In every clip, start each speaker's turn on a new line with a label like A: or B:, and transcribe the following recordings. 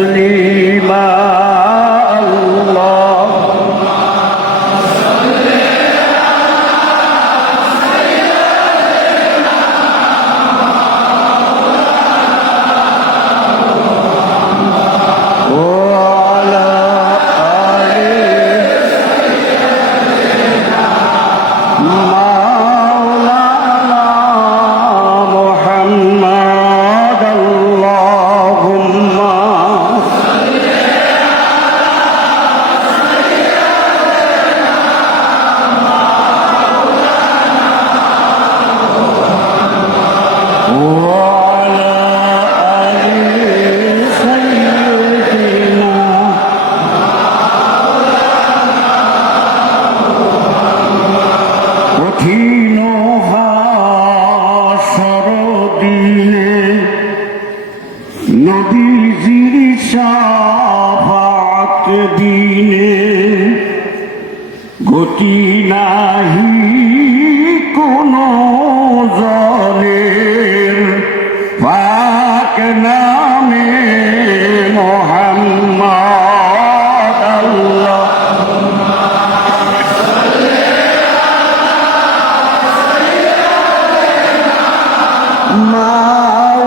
A: تسليما الله وعلى آله গতি নাহি কোন জলের। পাক নামে মোহাম্মদ আল্লাহ।
B: মা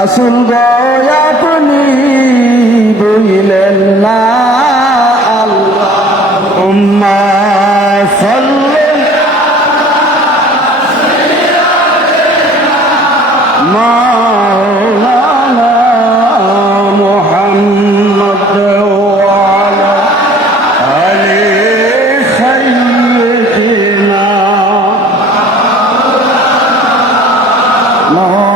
B: রাসুল আপনি বইলেন না আল্লাহ
A: উম্মা Lord.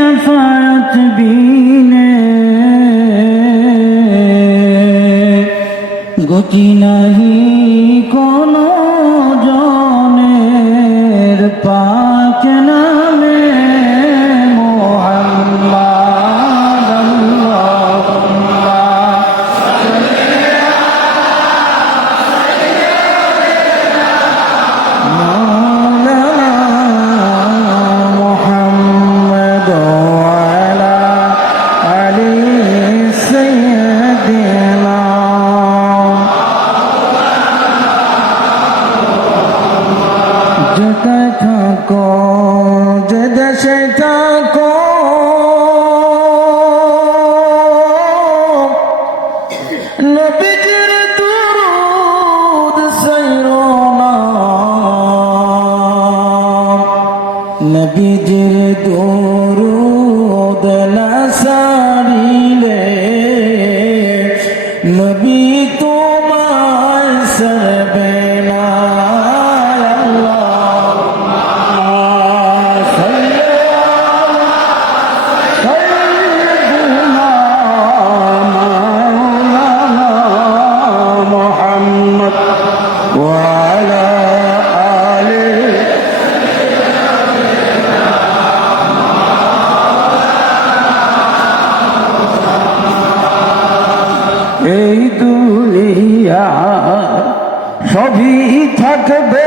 A: شفاعت بینے گو
B: کی نہیں থাকো যে দেশে থাকো। নবীজির দুরুদ সাইরো না।
C: নবীজির
A: দুরুদ না সারিলে নবী থাকবে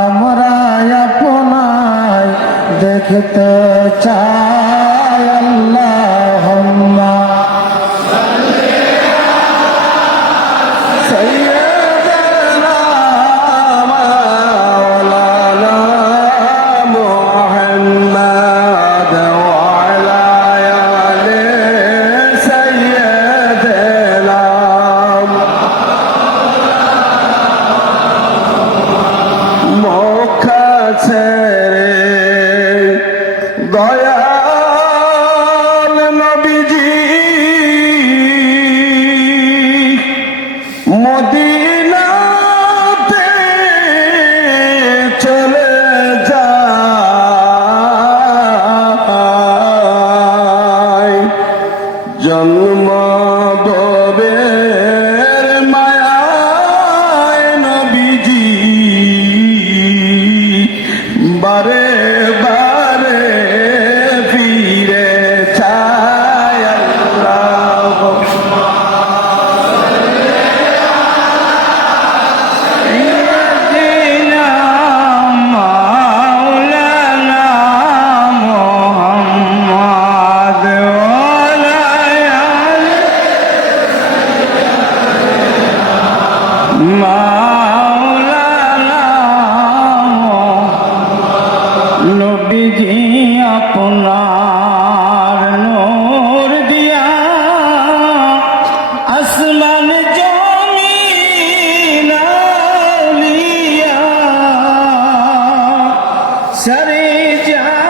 A: আমরা আপনায় দেখতে চাই আল্লাহ।
D: মাওলানা নবীজি আপনার নূর দিয়া আসমান জমিন আলিয়া সরে যায়